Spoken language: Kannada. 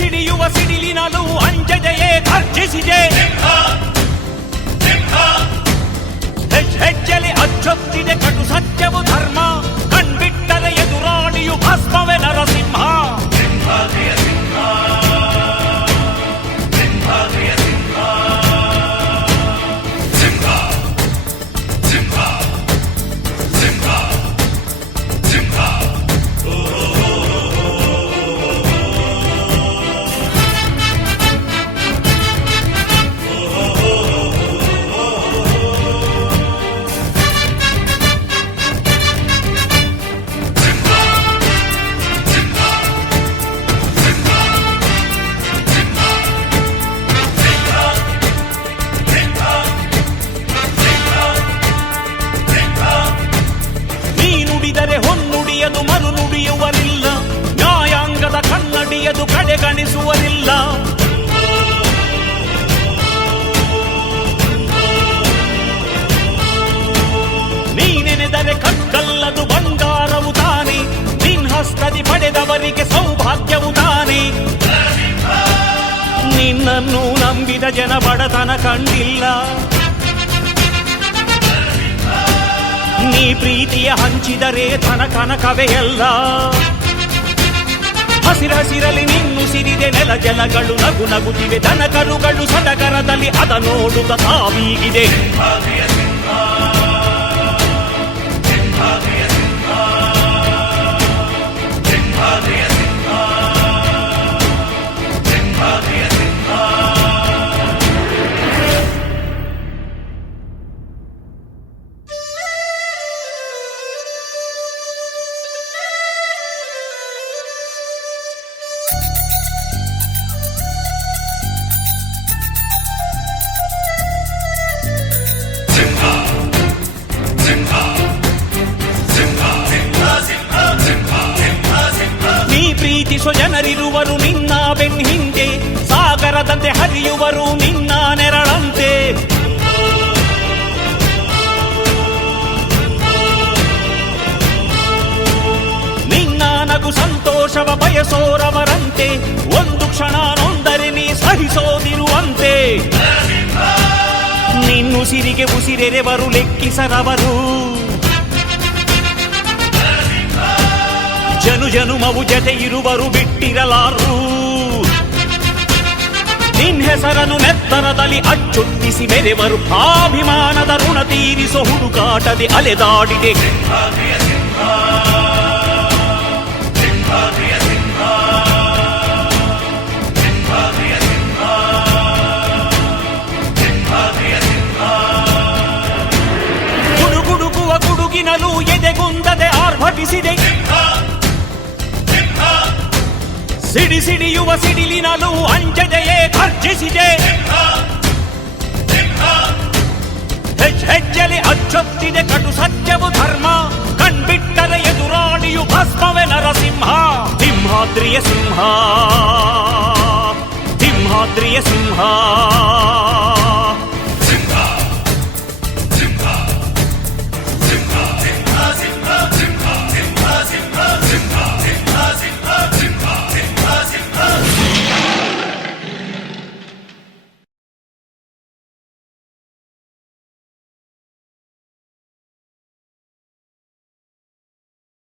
ಸಿಡಿಯುವ ಸಿಡಿಲಿನಲು ಅಂಜದೆಯೇ ಗರ್ಜಿಸಿದೆ. ಹೆಜ್ಜೆಲಿ ಅಚ್ಚೊತ್ತಿದೆ ಕಟು ಸತ್ಯವು ಧರ್ಮ, ಕಣ್ಬಿಟ್ಟರೆ ಎದುರಾಳಿಯು ಭಸ್ಮವೇ ನರಸಿಂಹ. ಹೊನ್ನುಡಿಯದು ಮರು ನುಡಿಯುವರಿಲ್ಲ, ನ್ಯಾಯಾಂಗದ ಕನ್ನಡಿಯದು ಕಡೆಗಣಿಸುವರಿಲ್ಲ. ನೀನೆನೆದರೆ ಕಕ್ಕಲ್ಲದು ಬಂಗಾರವು ತಾನೆ, ನಿನ್ ಹಸ್ತದಿ ಪಡೆದವರಿಗೆ ಸೌಭಾಗ್ಯವು ತಾನೆ. ನಿನ್ನನ್ನು ನಂಬಿದ ಜನ ಬಡತನ ಕಂಡಿಲ್ಲ, ನೀ ಪ್ರೀತಿಯ ಹಂಚಿದರೆ ಧನ ಕನಕವೇ ಎಲ್ಲ. ಹಸಿರಸಿರಲಿ ನಿನ್ನು ಸಿರಿದೆ ನೆಲ ಜಲಗಳು ನಗು ನಗುತ್ತಿವೆ, ದನ ಕರುಗಳು ಸಡಗರದಲ್ಲಿ ಅದ ನೋಡುತ್ತ ತಾವೀಗಿದೆ. ಪ್ರೀತಿಸೋ ಜನರಿರುವರು ನಿನ್ನ ಬೆನ್ ಹಿಂದೆ, ಸಾಗರದಂತೆ ಹರಿಯುವರು ನಿನ್ನ ನೆರಳಂತೆ. ನಿನ್ನ ನಗು ಸಂತೋಷವ ಬಯಸೋರವರಂತೆ, ಒಂದು ಕ್ಷಣ ನೊಂದರೆ ನೀ ಸಹಿಸೋದಿರುವಂತೆ. ನಿನ್ನುಸಿರಿಗೆ ಉಸಿರೆರೆವರು ಲೆಕ್ಕಿಸರವರು, ಜನು ಜನುಮವು ಜತೆ ಇರುವರು ಬಿಟ್ಟಿರಲಾರು. ನಿನ್ ಹೆಸರನ್ನು ನೆತ್ತರದಲ್ಲಿ ಅಚ್ಚೊತ್ತಿಸಿ ಮೆರೆವರು, ಅಭಿಮಾನದ ಋಣ ತೀರಿಸೋ ಹುಡುಕಾಟದೆ ಅಲೆದಾಡಿದೆ. ಗುಡುಗುಡುಗುವ ಗುಡುಗಿನಲು ಎದೆಗುಂದದೆ ಆರ್ಭಟಿಸಿದೆ, ಸಿಡಿ ಸಿಡಿಯುವ ಸಿಡಿಲಿನಲು ಅಂಜದೆಯೇ ಗರ್ಜಿಸಿದೆ. ಹೆಜ್ಜೆಲಿ ಅಚ್ಚೊತ್ತಿದೆ ಕಟು ಸತ್ಯವು ಧರ್ಮ, ಕಣ್ಬಿಟ್ಟರೆ ಎದುರಾಳಿಯು ಭಸ್ಮವೇ ನರಸಿಂಹ. ಸಿಂಹಾದ್ರಿಯ ಸಿಂಹ, ಸಿಂಹಾದ್ರಿಯ ಸಿಂಹ.